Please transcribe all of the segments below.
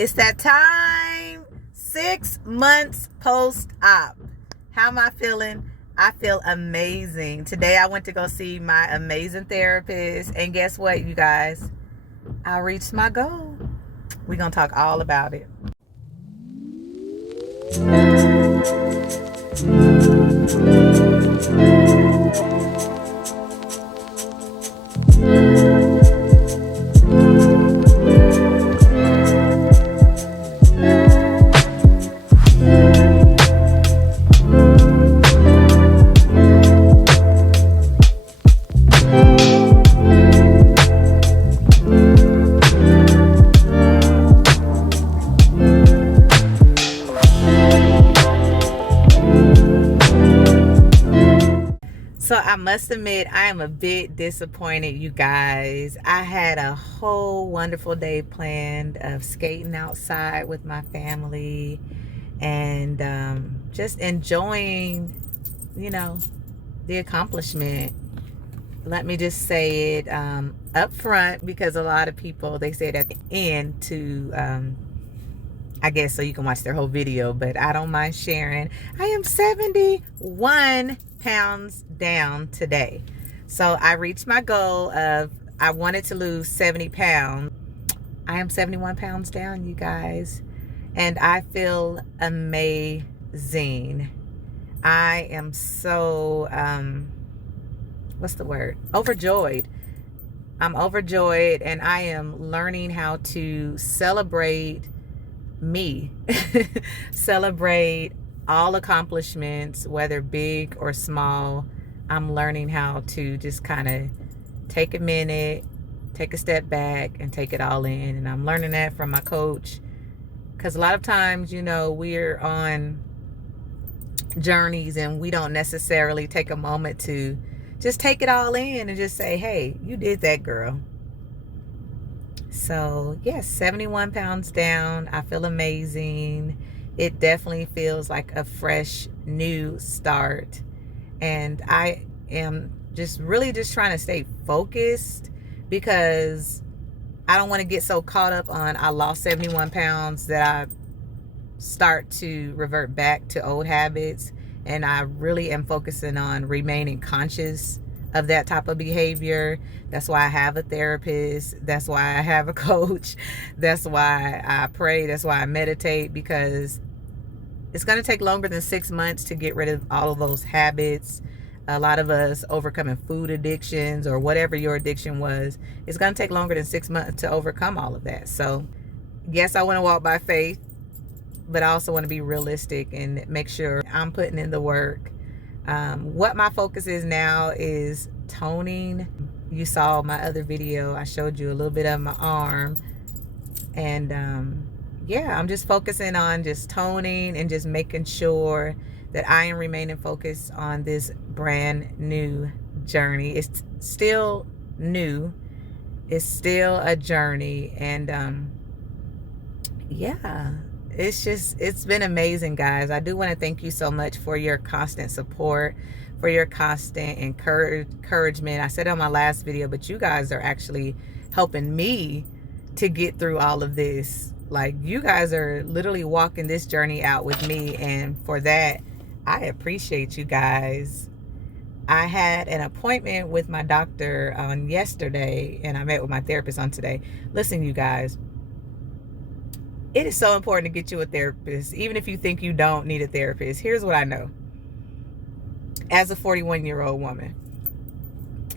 It's that time. 6 months post-op. How am I feeling? I feel amazing. Today I went to go see my amazing therapist. And guess what, you guys? I reached my goal. We're going to talk all about it. So I must admit, I am a bit disappointed, you guys. I had a whole wonderful day planned of skating outside with my family and just enjoying, the accomplishment. Let me just say it up front, because a lot of people, they say it at the end to, I guess so you can watch their whole video, but I don't mind sharing. I am 71 pounds down today. So I reached my goal of, I wanted to lose 70 pounds. I am 71 pounds down, you guys. And I feel amazing. I am so, what's the word? Overjoyed. I'm overjoyed, and I am learning how to celebrate me. Celebrate all accomplishments, whether big or small. I'm learning how to just kind of take a minute, take a step back, and take it all in. And I'm learning that from my coach, because a lot of times, we're on journeys and we don't necessarily take a moment to just take it all in and just say, hey, you did that, girl. So yes, 71 pounds down. I feel amazing. It definitely feels like a fresh new start. And I am just really just trying to stay focused, because I don't want to get so caught up on I lost 71 pounds that I start to revert back to old habits. And I really am focusing on remaining conscious of that type of behavior. That's why I have a therapist. That's why I have a coach. That's why I pray. That's why I meditate, because it's going to take longer than 6 months to get rid of all of those habits. A lot of us overcoming food addictions or whatever your addiction was, it's going to take longer than 6 months to overcome all of that. So yes, I want to walk by faith, but I also want to be realistic and make sure I'm putting in the work. What my focus is now is toning. You saw my other video, I showed you a little bit of my arm, and yeah, I'm just focusing on just toning and just making sure that I am remaining focused on this brand new journey. It's still new, it's still a journey, and yeah, it's been amazing, guys. I do want to thank you so much for your constant support, for your constant encouragement. I said it on my last video, but you guys are actually helping me to get through all of this. Like, you guys are literally walking this journey out with me, and for that, I appreciate you guys. I had an appointment with my doctor on yesterday, and I met with my therapist on today. Listen, you guys, it is so important to get you a therapist, even if you think you don't need a therapist. Here's what I know. As a 41-year-old woman,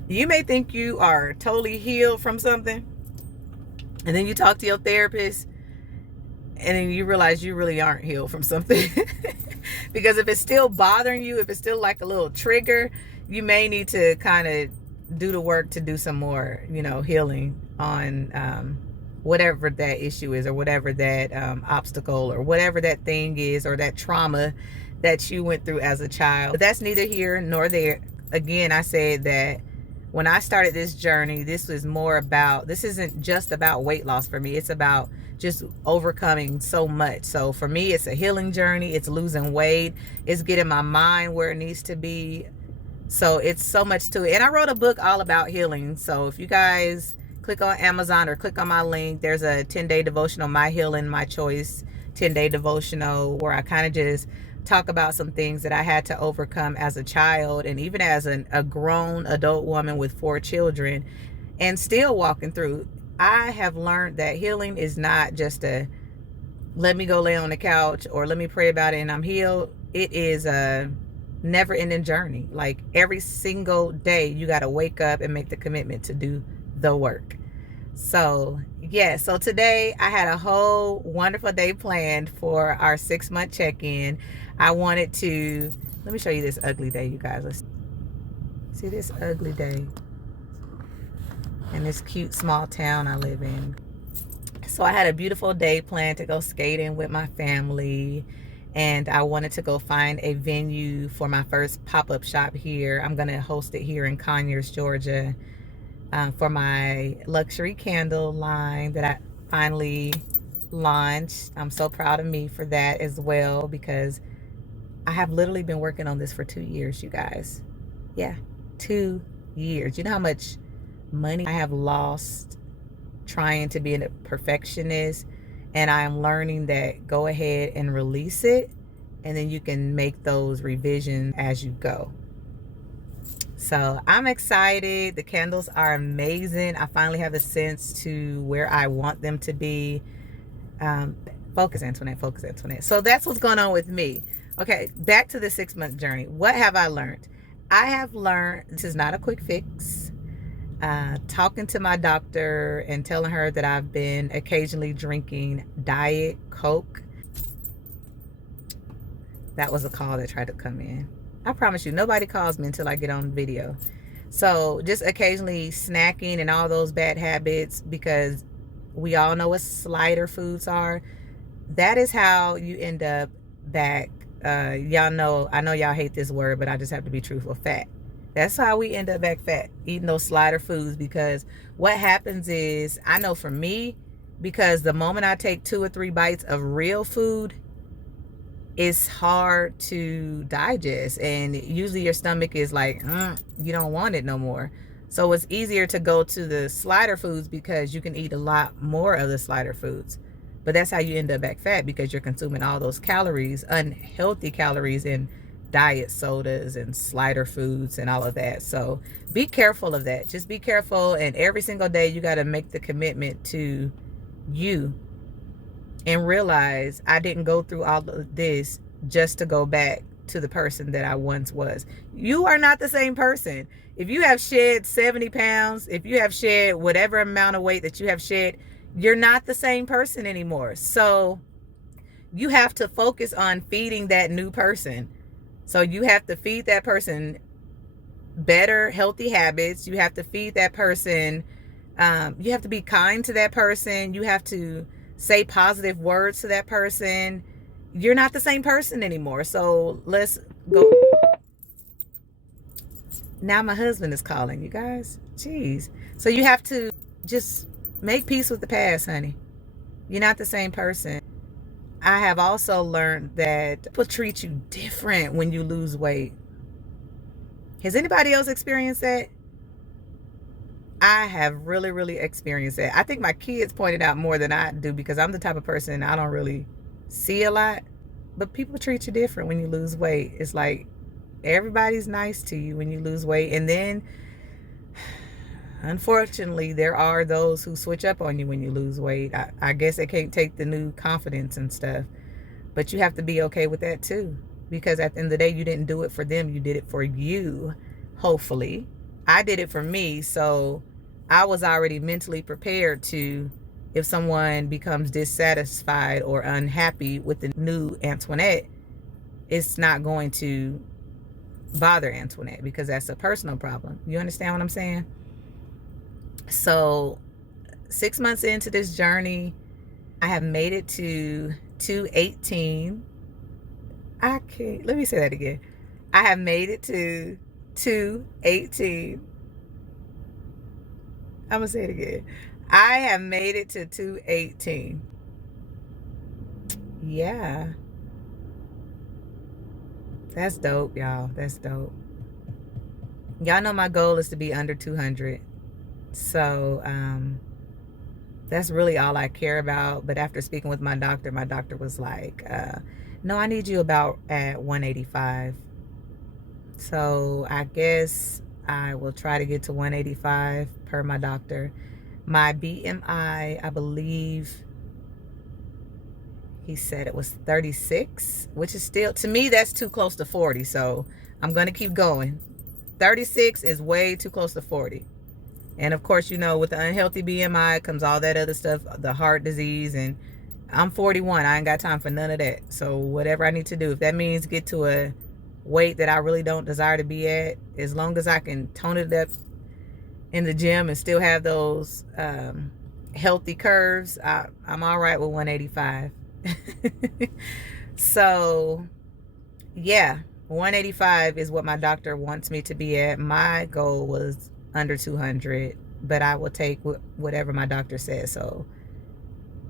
you may think you are totally healed from something, and then you talk to your therapist, and then you realize you really aren't healed from something. Because if it's still bothering you, if it's still like a little trigger, you may need to kind of do the work to do some more, healing on whatever that issue is, or whatever that obstacle, or whatever that thing is, or that trauma that you went through as a child. But that's neither here nor there. Again, I said that when I started this journey, this isn't just about weight loss for me. It's about just overcoming so much. So for me, it's a healing journey. It's losing weight. It's getting my mind where it needs to be. So it's so much to it. And I wrote a book all about healing. So if you guys click on Amazon or click on my link. There's a 10-day devotional, My Healing, My Choice 10-day devotional, where I kind of just talk about some things that I had to overcome as a child, and even as a grown adult woman with 4 children, and still walking through. I have learned that healing is not just a let me go lay on the couch or let me pray about it and I'm healed. It is a never ending journey. Like every single day you got to wake up and make the commitment to do the work. So yeah, so today I had a whole wonderful day planned for our 6-month check-in. I wanted to, let me show you this ugly day, you guys. Let's see this ugly day in this cute small town I live in. So I had a beautiful day planned to go skating with my family, and I wanted to go find a venue for my first pop-up shop here. I'm going to host it here in Conyers, Georgia, for my luxury candle line that I finally launched. I'm so proud of me for that as well, because I have literally been working on this for 2 years, you guys. Yeah, 2 years. You know how much money I have lost trying to be a perfectionist, and I'm learning that go ahead and release it, and then you can make those revisions as you go. So I'm excited. The candles are amazing. I finally have a sense to where I want them to be. Focus, Antoinette, focus, Antoinette. So that's what's going on with me. Okay, back to the 6-month journey. What have I learned? I have learned this is not a quick fix. Talking to my doctor and telling her that I've been occasionally drinking Diet Coke. That was a call that tried to come in. I promise you, nobody calls me until I get on video. So just occasionally snacking and all those bad habits, because we all know what slider foods are. That is how you end up back. Y'all know, I know y'all hate this word, but I just have to be truthful, fat. That's how we end up back fat, eating those slider foods, because what happens is, I know for me, because the moment I take 2 or 3 bites of real food, it's hard to digest, and usually your stomach is like, you don't want it no more. So it's easier to go to the slider foods because you can eat a lot more of the slider foods. But that's how you end up back fat, because you're consuming all those calories, unhealthy calories, in diet sodas and slider foods and all of that. So be careful of that. Just be careful, and every single day you got to make the commitment to you and realize I didn't go through all of this just to go back to the person that I once was. You are not the same person. If you have shed 70 pounds, if you have shed whatever amount of weight that you have shed, you're not the same person anymore. So you have to focus on feeding that new person. So you have to feed that person better, healthy habits. You have to feed that person. You have to be kind to that person. You have to say positive words to that person. You're not the same person anymore. So let's go. Now my husband is calling, you guys. Jeez. So you have to just make peace with the past, honey. You're not the same person. I have also learned that people treat you different when you lose weight. Has anybody else experienced that? I have really, really experienced that. I think my kids pointed out more than I do, because I'm the type of person, I don't really see a lot. But people treat you different when you lose weight. It's like everybody's nice to you when you lose weight. And then, unfortunately, there are those who switch up on you when you lose weight. I guess they can't take the new confidence and stuff. But you have to be okay with that too. Because at the end of the day, you didn't do it for them. You did it for you, hopefully. I did it for me. So I was already mentally prepared to, if someone becomes dissatisfied or unhappy with the new Antoinette, it's not going to bother Antoinette, because that's a personal problem. You understand what I'm saying? So 6 months into this journey, I have made it to 218. Let me say that again. I have made it to 218. I'm gonna say it again. I have made it to 218. Yeah. That's dope, y'all. That's dope. Y'all know my goal is to be under 200. So that's really all I care about. But after speaking with my doctor was like, no, I need you about at 185. So I guess I will try to get to 185 per my doctor. My BMI, I believe he said it was 36, which is still, to me, that's too close to 40. So I'm going to keep going. 36 is way too close to 40. And of course, you know, with the unhealthy BMI comes all that other stuff, the heart disease. And I'm 41. I ain't got time for none of that. So whatever I need to do, if that means get to a weight that I really don't desire to be at, as long as I can tone it up in the gym and still have those healthy curves, I'm all right with 185. So yeah, 185 is what my doctor wants me to be at. My goal was under 200, but I will take whatever my doctor says. So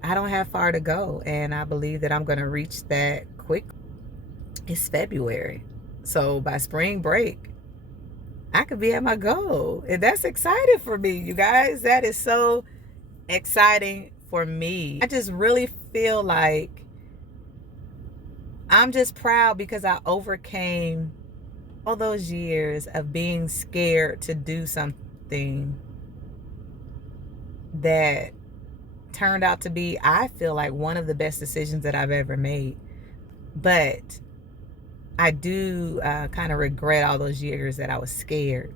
I don't have far to go, and I believe that I'm going to reach that quick. It's February, so by spring break I could be at my goal, and that's exciting for me, you guys. That is so exciting for me. I just really feel like I'm just proud because I overcame all those years of being scared to do something that turned out to be, I feel like, one of the best decisions that I've ever made. But I do kind of regret all those years that I was scared.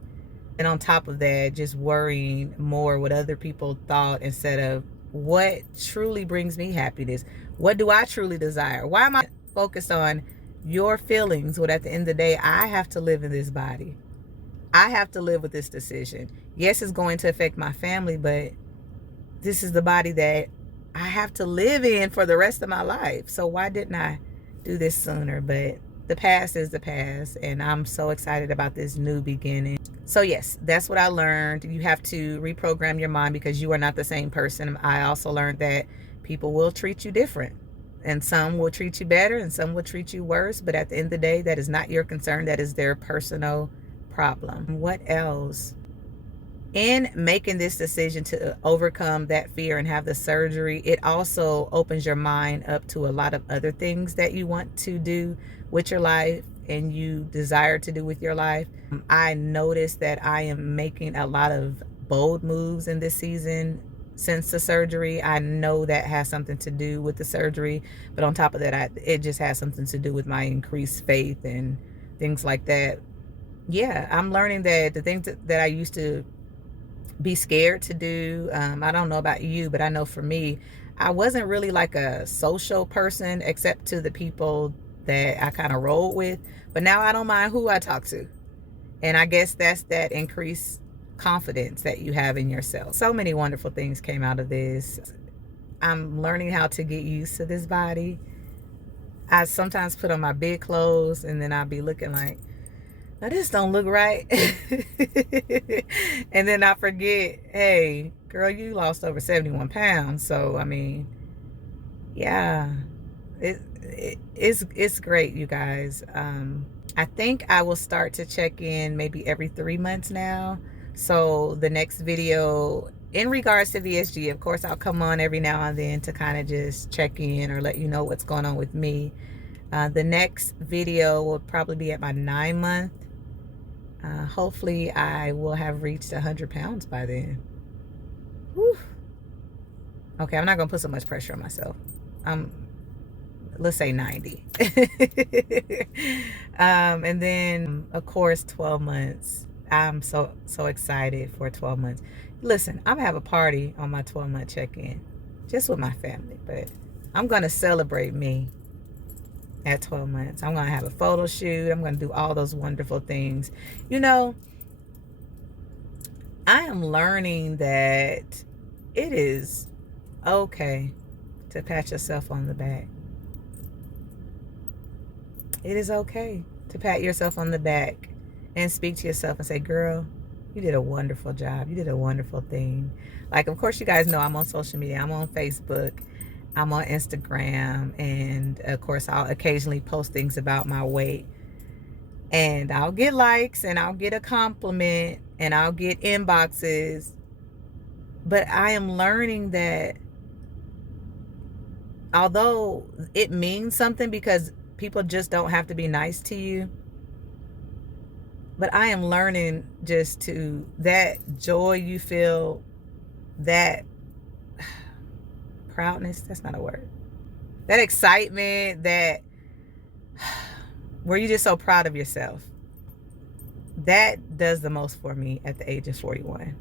And on top of that, just worrying more what other people thought instead of what truly brings me happiness. What do I truly desire? Why am I focused on your feelings when at the end of the day, I have to live in this body? I have to live with this decision. Yes, it's going to affect my family, but this is the body that I have to live in for the rest of my life. So why didn't I do this sooner? But the past is the past, and I'm so excited about this new beginning. So yes, that's what I learned. You have to reprogram your mind because you are not the same person. I also learned that people will treat you different, and some will treat you better and some will treat you worse. But at the end of the day, that is not your concern. That is their personal problem. What else? In making this decision to overcome that fear and have the surgery, it also opens your mind up to a lot of other things that you want to do with your life and you desire to do with your life. I noticed that I am making a lot of bold moves in this season since the surgery. I know that has something to do with the surgery, but on top of that, it just has something to do with my increased faith and things like that. Yeah, I'm learning that the things that I used to be scared to do, I don't know about you, but I know for me, I wasn't really like a social person except to the people that I kind of rolled with. But now I don't mind who I talk to. And I guess that's that increased confidence that you have in yourself. So many wonderful things came out of this. I'm learning how to get used to this body. I sometimes put on my big clothes and then I'll be looking like, now this don't look right. And then I forget, hey, girl, you lost over 71 pounds. So, I mean, yeah, it's great, you guys. I think I will start to check in maybe every 3 months now. So the next video in regards to VSG, of course, I'll come on every now and then to kind of just check in or let you know what's going on with me. The next video will probably be at my 9-month. Hopefully I will have reached 100 pounds by then. Whew. Okay, I'm not gonna put so much pressure on myself. Let's say 90. And then of course 12 months. I'm so excited for 12 months. Listen, I'm gonna have a party on my 12-month check-in just with my family, but I'm gonna celebrate me at 12 months. I'm gonna have a photo shoot. I'm gonna do all those wonderful things. You know, I am learning that it is okay to pat yourself on the back. It is okay to pat yourself on the back and speak to yourself and say, girl, you did a wonderful job. You did a wonderful thing. Like, of course, you guys know I'm on social media. I'm on Facebook. I'm on Instagram. And, of course, I'll occasionally post things about my weight. And I'll get likes and I'll get a compliment and I'll get inboxes. But I am learning that although it means something, because people just don't have to be nice to you, but I am learning just to, that joy you feel, that proudness, that's not a word, that excitement, that where you're just so proud of yourself, that does the most for me at the age of 41.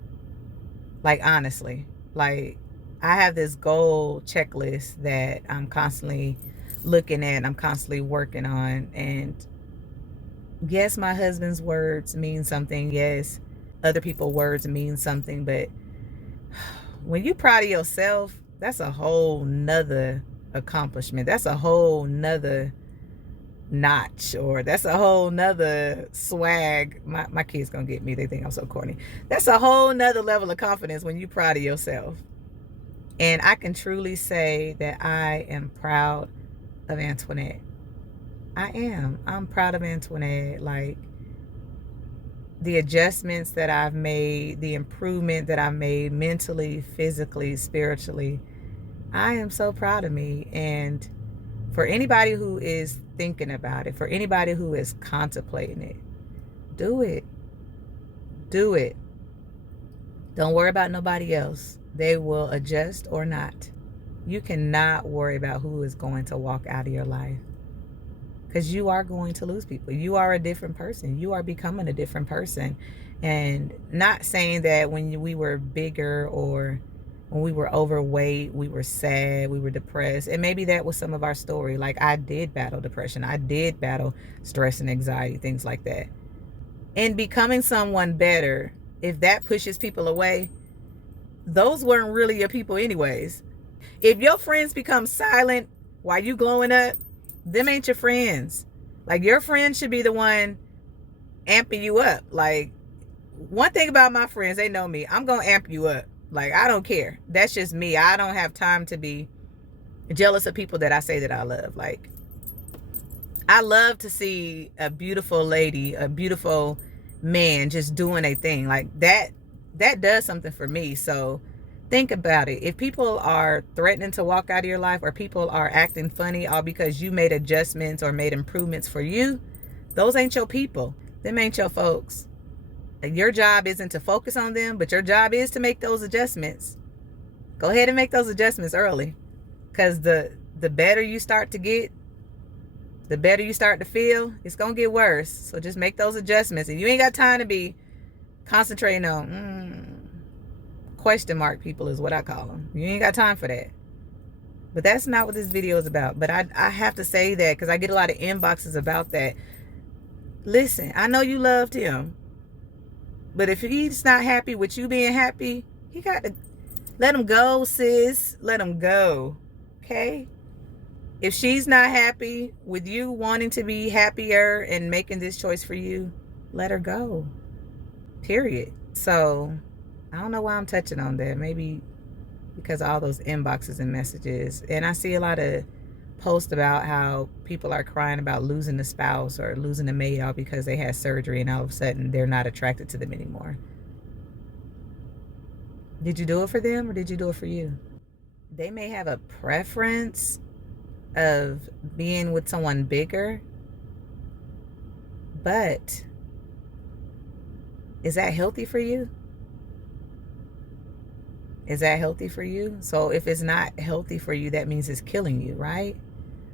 Like, honestly, like, I have this goal checklist that I'm constantly looking at, I'm constantly working on. And yes, my husband's words mean something. Yes, other people's words mean something. But when you're proud of yourself, that's a whole nother accomplishment. That's a whole nother notch, or that's a whole nother swag. My kids gonna get me, they think I'm so corny. That's a whole nother level of confidence when you're proud of yourself. And I can truly say that I am proud of Antoinette. I'm proud of Antoinette. Like, the adjustments that I've made, the improvement that I've made mentally, physically, spiritually, I am so proud of me. And for anybody who is thinking about it, for anybody who is contemplating it, do it. Do it. Don't worry about nobody else. They will adjust or not. You cannot worry about who is going to walk out of your life, because you are going to lose people. You are a different person. You are becoming a different person. And not saying that when we were bigger or when we were overweight, we were sad, we were depressed. And maybe that was some of our story. Like, I did battle depression. I did battle stress and anxiety, things like that. And becoming someone better, if that pushes people away, those weren't really your people anyways. If your friends become silent while you glowing up, them ain't your friends. Like, your friends should be the one amping you up. Like, one thing about my friends, they know me. I'm going to amp you up. Like, I don't care. That's just me. I don't have time to be jealous of people that I say that I love. Like, I love to see a beautiful lady, a beautiful man just doing a thing. Like, that does something for me. So think about it. If people are threatening to walk out of your life, or people are acting funny all because you made adjustments or made improvements for you, those ain't your people. Them ain't your folks. Your job isn't to focus on them, but your job is to make those adjustments. Go ahead and make those adjustments early, because the better you start to get, the better you start to feel, it's going to get worse. So just make those adjustments. And you ain't got time to be concentrating on question mark people, is what I call them. You ain't got time for that. But that's not what this video is about. But I have to say that because I get a lot of inboxes about that. Listen, I know you loved him, but if he's not happy with you being happy, you got to let him go, sis. Let him go. Okay? If she's not happy with you wanting to be happier and making this choice for you, let her go. Period. So I don't know why I'm touching on that. Maybe because of all those inboxes and messages. And I see a lot of posts about how people are crying about losing a spouse or losing a mate all because they had surgery and all of a sudden they're not attracted to them anymore. Did you do it for them or did you do it for you? They may have a preference of being with someone bigger, but is that healthy for you? Is that healthy for you? So if it's not healthy for you, that means it's killing you, right?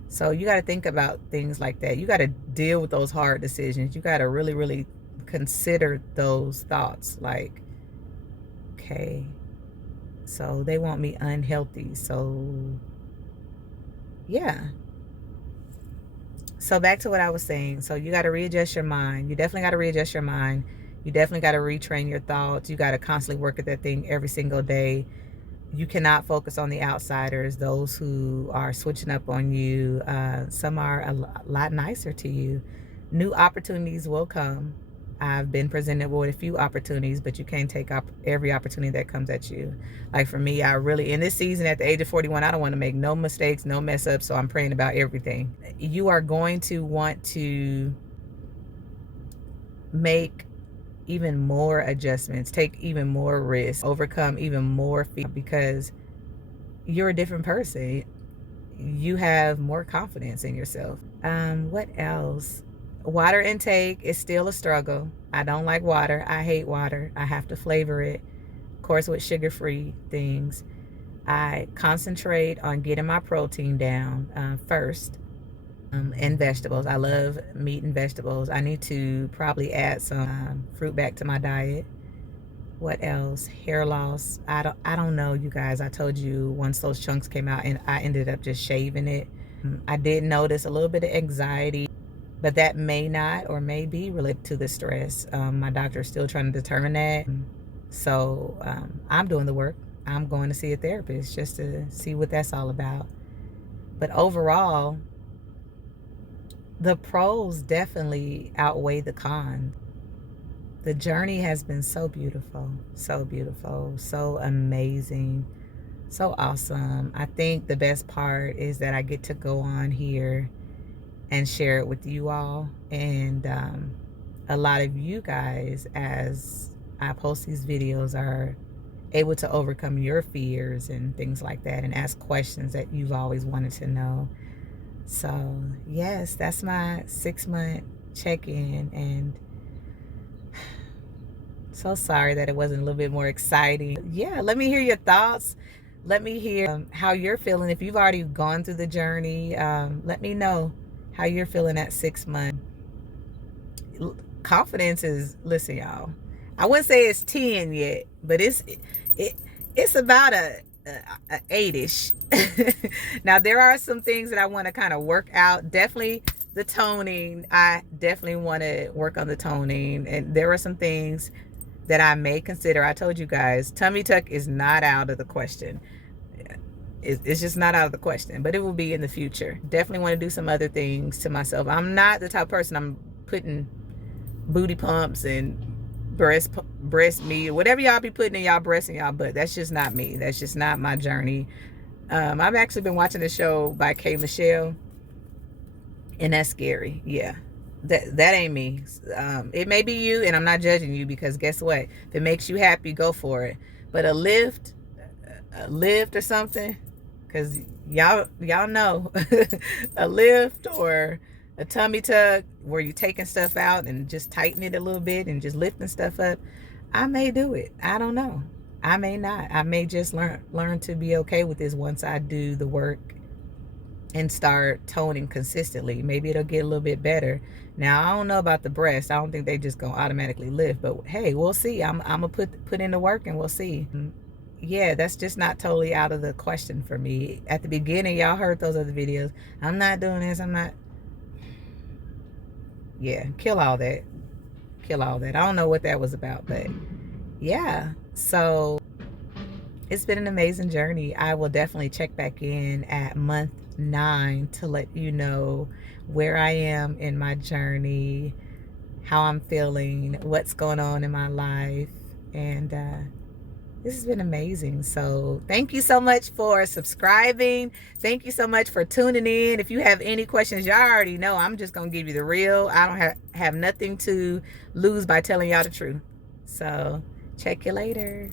So you got to think about things like that. You got to deal with those hard decisions. You got to really, really consider those thoughts. Like, okay, so they want me unhealthy. So yeah. So back to what I was saying. So you got to readjust your mind. You definitely got to readjust your mind. You definitely got to retrain your thoughts. You got to constantly work at that thing every single day. You cannot focus on the outsiders, those who are switching up on you. Some are a lot nicer to you. New opportunities will come. I've been presented with a few opportunities, but you can't take up every opportunity that comes at you. Like for me, I really, in this season at the age of 41, I don't want to make no mistakes, no mess ups. So I'm praying about everything. You are going to want to make even more adjustments, take even more risks, overcome even more fear, because you're a different person. You have more confidence in yourself. What else? Water intake is still a struggle. I don't like water. I hate water. I have to flavor it, of course, with sugar-free things. I concentrate on getting my protein down first, and vegetables. I love meat and vegetables. I need to probably add some fruit back to my diet. What else? Hair loss. I don't know, you guys. I told you once those chunks came out, and I ended up just shaving it. I did notice a little bit of anxiety, but that may not or may be related to the stress. My doctor is still trying to determine that. So I'm doing the work. I'm going to see a therapist just to see what that's all about. But overall, the pros definitely outweigh the cons. The journey has been so beautiful, so amazing, so awesome. I think the best part is that I get to go on here and share it with you all. And a lot of you guys, as I post these videos, are able to overcome your fears and things like that, and ask questions that you've always wanted to know. So yes, that's my 6-month check-in, and so sorry that it wasn't a little bit more exciting. Yeah, let me hear your thoughts. Let me hear how you're feeling. If you've already gone through the journey, let me know how you're feeling at 6 months. Confidence is, listen, y'all, I wouldn't say it's 10 yet, but it's about a 8-ish. Now, there are some things that I want to kind of work out. Definitely the toning. I definitely want to work on the toning. And there are some things that I may consider. I told you guys, tummy tuck is not out of the question. It's just not out of the question, but it will be in the future. Definitely want to do some other things to myself. I'm not the type of person I'm putting booty pumps and breast meat, whatever y'all be putting in y'all breasts and y'all butt. That's just not me. That's just not my journey. I've actually been watching the show by K. Michelle, and that's scary. Yeah, that ain't me. It may be you, and I'm not judging you, because guess what? If it makes you happy, go for it. But a lift or something, because y'all know a lift or a tummy tuck where you're taking stuff out and just tighten it a little bit and just lifting stuff up, I may do it. I don't know. I may not. I may just learn to be okay with this once I do the work and start toning consistently. Maybe it'll get a little bit better. Now, I don't know about the breast. I don't think they just gonna automatically lift, but hey, we'll see. I'm gonna put in the work, and we'll see. Yeah, that's just not totally out of the question for me. At the beginning, y'all heard those other videos. I'm not doing this. I'm not. Yeah, kill all that. Kill all that. I don't know what that was about, but yeah. So it's been an amazing journey. I will definitely check back in at month 9 to let you know where I am in my journey, how I'm feeling, what's going on in my life. And this has been amazing. So thank you so much for subscribing. Thank you so much for tuning in. If you have any questions, y'all already know I'm just going to give you the real. I don't have nothing to lose by telling y'all the truth. So check you later.